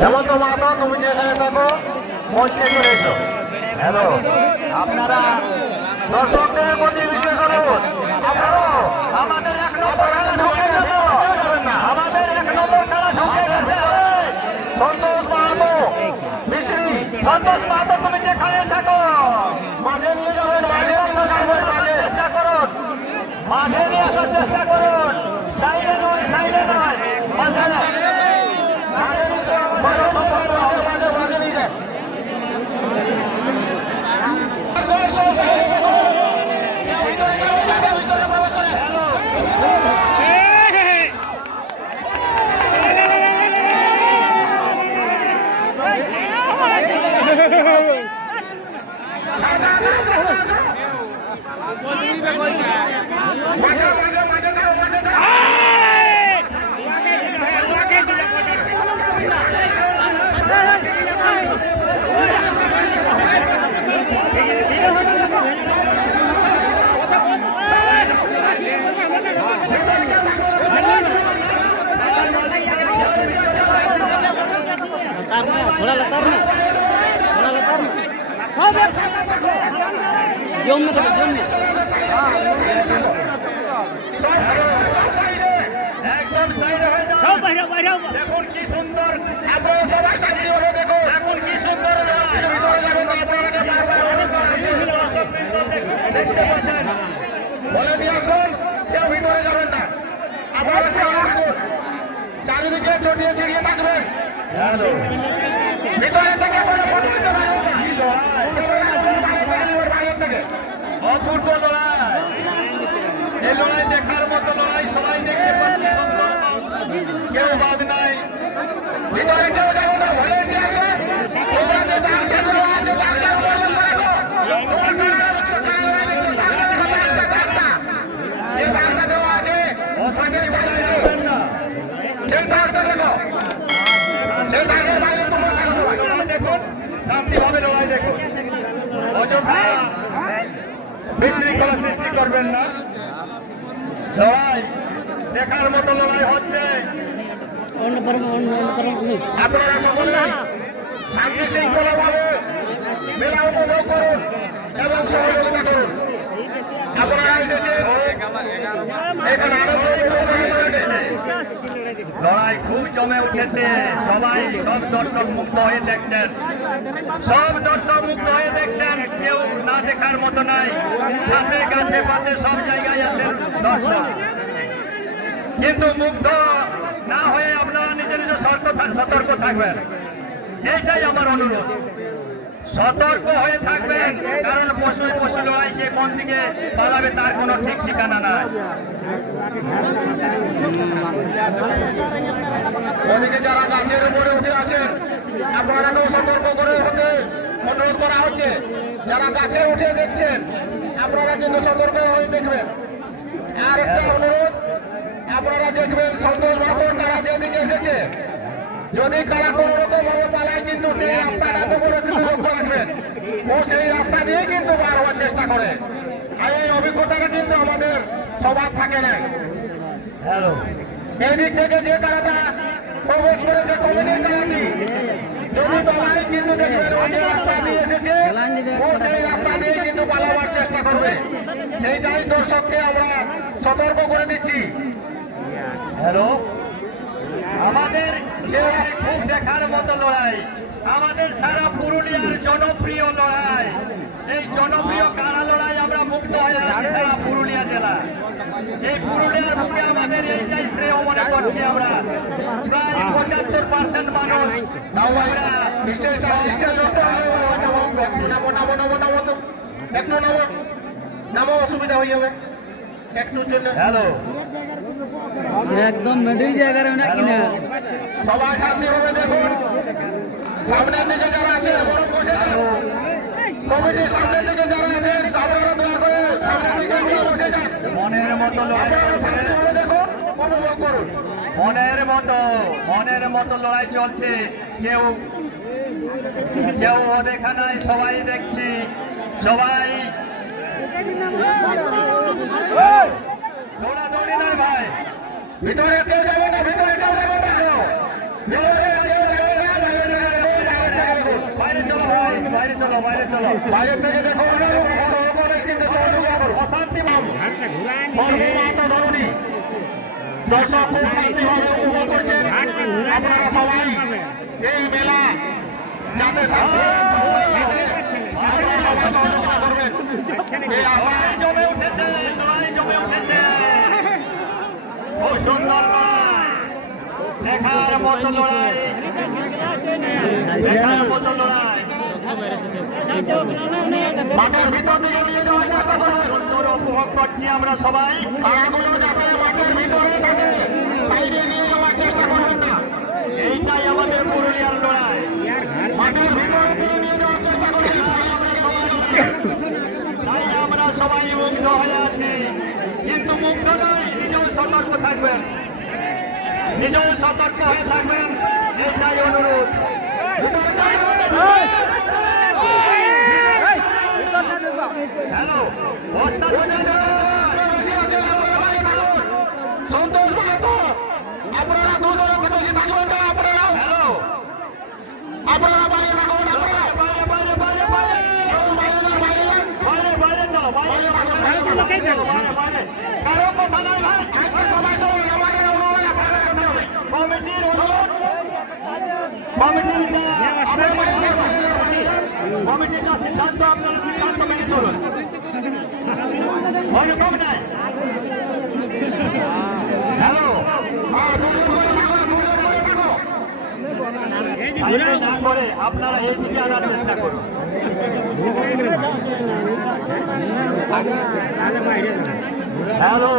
হেমন্ত মাহাতো, তুমি যেখানে থাকো মঞ্চে চলে এসো। হ্যালো, আপনারা দর্শকদের প্রতি বিশেষ অনুরোধ, আপনারাও আমাদের 1 নম্বর খেলা ঢুকে গেছে, আমাদের 1 নম্বর খেলা ঢুকে গেছে। সন্তোষ মাহাতো, মিশ্রি সন্তোষ মাহাতো, তুমি যেখানে থাকো মাঝে নিয়ে যাবেন, মাঝে চেষ্টা করুন, মাঝে নিয়ে আসার চেষ্টা করুন, সাইডে নয়, সাইডে নয়, মাঝে थोड़ा लतार में जोम में देखो, जोम में দেখুন কি সুন্দর, আপনারা সবাই সাজিয়ে হলে দেখুন এখন কি সুন্দর বলে দিয়ে আসুন, কেউ ভিতরে যাবেন না, আপনারা চারিদিকে ছড়িয়ে ছিড়িয়ে থাকবেন, ভিতরে থেকে বাইরে থেকে অপূর্ব লড়াই, এই লড়াই দেখার মতো লড়াই সবাই দেখতে পাচ্ছে, কেউ বাদ নাই, ভিতরে কেউ যাবো না, ভয়ে শান্তিভাবে লড়াই দেখুন, অযথা বিশৃঙ্খলা সৃষ্টি করবেন না, লড়াই দেখার মতো লড়াই হচ্ছে, আপনারা সকলে শান্তি শৃঙ্খলাভাবে মেলা উপভোগ করুন এবং সহযোগিতা করুন। আপনারা এসেছেন এখানে লড়াই খুব জমে উঠেছে, সবাই সব দর্শক মুক্ত হয়ে দেখছেন, সব দর্শক মুক্ত হয়ে দেখছেন, কেউ না দেখার মতো নাই, সাথে গাছে পাশে সব জায়গায় আছেন দর্শক, কিন্তু মুগ্ধ না হয়ে আপনারা নিজের নিজের সতর্ক থাকবেন, এইটাই আমার অনুরোধ, সতর্ক হয়ে থাকবেন, কারণ পশু লড়াই যে কোন দিকে পালাবে তার কোনো ঠিক ঠিকানা নাই। ওদিকে যারা গাছের উপরে উঠে আছেন আপনারাকেও সতর্ক করে হতে অনুরোধ করা হচ্ছে, যারা গাছে উঠে দেখছেন আপনারা কিন্তু সতর্ক হয়ে দেখবেন। আর একটা অনুরোধ, আপনারা দেখবেন সন্তোষ বাবুর তারা যেদিকে এসেছে, যদি কারা কোনো রকম ভাবে পালায় কিন্তু সেই রাস্তাটাতে করে কিন্তু লক্ষ্য রাখবেন, ও সেই রাস্তা দিয়ে কিন্তু বার হওয়ার চেষ্টা করে, আর এই অভিজ্ঞতাটা কিন্তু আমাদের সবার থাকে না। এই দিক থেকে যে কারাটা প্রবেশ করেছে কমিটির কারাটি, যদি পালায় কিন্তু দেখবেন ও যে রাস্তা দিয়ে এসেছে ও সেই রাস্তা দিয়ে কিন্তু পালাবার চেষ্টা করবে, সেইটাই দর্শককে আমরা সতর্ক করে দিচ্ছি। হ্যালো, আমাদের লড়াই খুব দেখার মতো লড়াই, আমাদের সারা পুরুলিয়ার জনপ্রিয় লড়াই, এই জনপ্রিয় কারা লড়াই আমরা মুক্ত হয়ে আছি সারা পুরুলিয়া জেলা, এই পুরুলিয়ার বুকে আমাদের এইটাই শ্রেয় মনে করছি আমরা, প্রায় 75% মানুষ নামো অসুবিধা হয়ে যাবে একটু জন্য। হ্যালো, একদম মিডিল জায়গায় না কিনা, সবাই শান্তিভাবে দেখুন, সামনের দিকে যারা আছে বসে যান, কমিটির সামনের দিকে যারা আছেন আপনারা দয়া করে সামনের দিকে বসে যান, মনের মতো শান্তিভাবে দেখুন, উপভোগ করুন, মনের মতো লড়াই চলছে, কেউ দেখা নাই, সবাই দেখছি, সবাই দৌড়াদৌড়ি নয় ভাই, ভিতরে কেউ যাবে না, ভিতরে কেউ যাবে না, ভিতরে কেউ যাবে না, বাইরে চলো ভাই, বাইরে চলো, বাইরে চলো। বাইরে থেকে দেখো কিন্তু সহযোগিতা করো। অশান্তি ধরুনি দর্শক খুব শান্তিভাবে উপভোগ করছেন। আপনারা সবাই এই মেলা যাতে সহযোগিতা করবেন। এই লড়াই জমে উঠেছে, লড়াই জমে উঠেছে। খুব সুন্দর লড়াই, দেখার মতো লড়াই, দেখার মতো লড়াই। মাঠের ভিতর থেকে নিয়ে যাওয়ার চেষ্টা করবেন। সুন্দর উপভোগ করছি আমরা সবাই। তারাগুলো যাতে মাঠের ভিতরে থাকে, বাইরে নিয়ে যাওয়ার চেষ্টা করবেন না। এইটাই আমাদের পুরুলিয়ার লড়াই। মাঠের ভিতরে থেকে নিয়ে যাওয়ার চেষ্টা করবেন না। তাই আমরা সবাই মুগ্ধ হয়ে আছি, কিন্তু মুগ্ধ নয়, নিজেও সতর্ক থাকবেন, নিজেও সতর্ক হয়ে থাকবেন, এইটাই অনুরোধ। হ্যালো, সন্তোষ মাহাতো, আপনারা দুজনের বেশি থাকবেন না। আপনারা হ্যালো, আপনারা বাইরে থাকুন। বাইরে বাইরে বাইরে বাইরে বাইরে বাইরে চলো, বাইরে কারো কথা নাই ভাই। সবাই সবাই আমাদের অনুরোধ, আপনারা করতে হবে। কমিটির অনুরোধ, কমিটির কমিটির যা সিদ্ধান্ত, আপনারা সিদ্ধান্ত মেনে চলুন। হ্যালো, না করে আপনারা এই দিকে আনার চেষ্টা করুন। হ্যালো,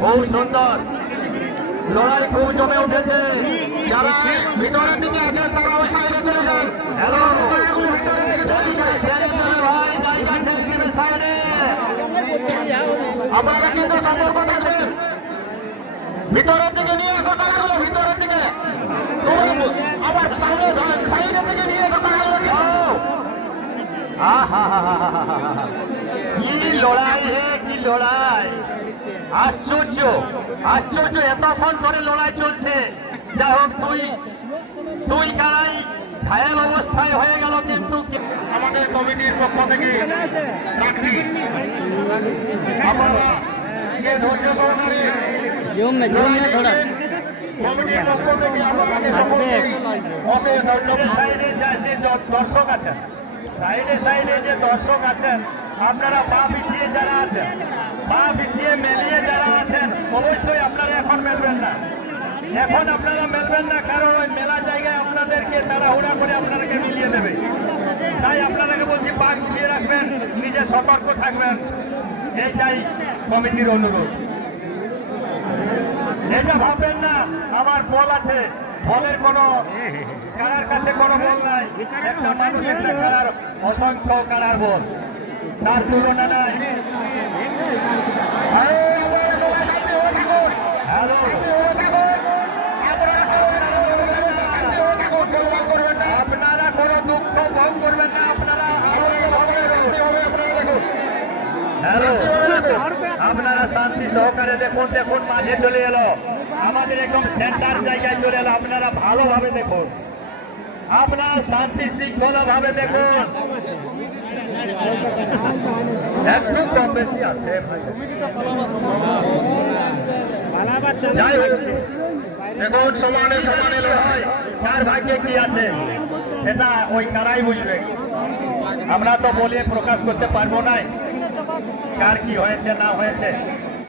খুব সুন্দর লড়াই, খুব জমে উঠেছে। যারা ভিতরের দিকে আছেন তারা ওই সাইডে চলে যান। হ্যালো, ভাই জায়গা ছেড়ে সাইডে, আপনারা কিন্তু সতর্ক থাকবেন। ভিতরের দিকে নিয়ে এসো টাকাগুলো, ভিতরের দিকে আবার সাইডের দিকে নিয়ে এসো টাকাগুলো। কি লড়াই হে, কি লড়াই! আশ্চর্য, আশ্চর্য, এতক্ষণ ধরে লড়াই চলছে। যাই হোক, দুই কারাই ঘায়াল অবস্থায় হয়ে গেল, কিন্তু আমাদের কমিটির পক্ষ থেকে রাখি আপনারা যে ধৈর্য সহকারে কমিটির পক্ষ থেকে আপনাদের সকলকে অশেষ ধন্যবাদ। সাইডে যে দর্শক আছেন, সাইডে সাইডে যে দর্শক আছেন, আপনারা পা পিছিয়ে যারা আছেন, পা পিছিয়ে মেলিয়ে যারা আছেন, অবশ্যই আপনারা এখন মেলবেন না। এখন আপনারা মেলবেন না, কারণ ওই মেলা জায়গায় আপনাদেরকে তাড়াহুড়া করে আপনাদেরকে মিলিয়ে দেবে। তাই আপনাদেরকে বলছি, পা পিছিয়ে রাখবেন, নিজে সতর্ক থাকবেন, এইটাই কমিটির অনুরোধ। এটা ভাববেন না আমার বল আছে, বলের কোনো কারার কাছে কোনো বল নাই। একটা মানুষ একটা কারার অসংখ্য কারার বল, তার তুলনা নাই। আপনারা কোনো দুঃখ ভোগ করবেন না। আপনারা হ্যালো, আপনারা শান্তি সহকারে দেখুন। দেখুন, মাঝে চলে এলো, আমাদের একদম সেন্টার জায়গায় চলে এলো। আপনারা ভালোভাবে দেখুন, আপনারা শান্তি শৃঙ্খলা ভাবে দেখুন। একটু কম বেশি আছে, যাই হোক, দেখুন সমানে সমানে লড়াই, কার ভাগ্যে কি আছে সেটা ওই কারাই বুঝবে। আমরা তো বলে প্রকাশ করতে পারবো না কার কি হয়েছে না হয়েছে।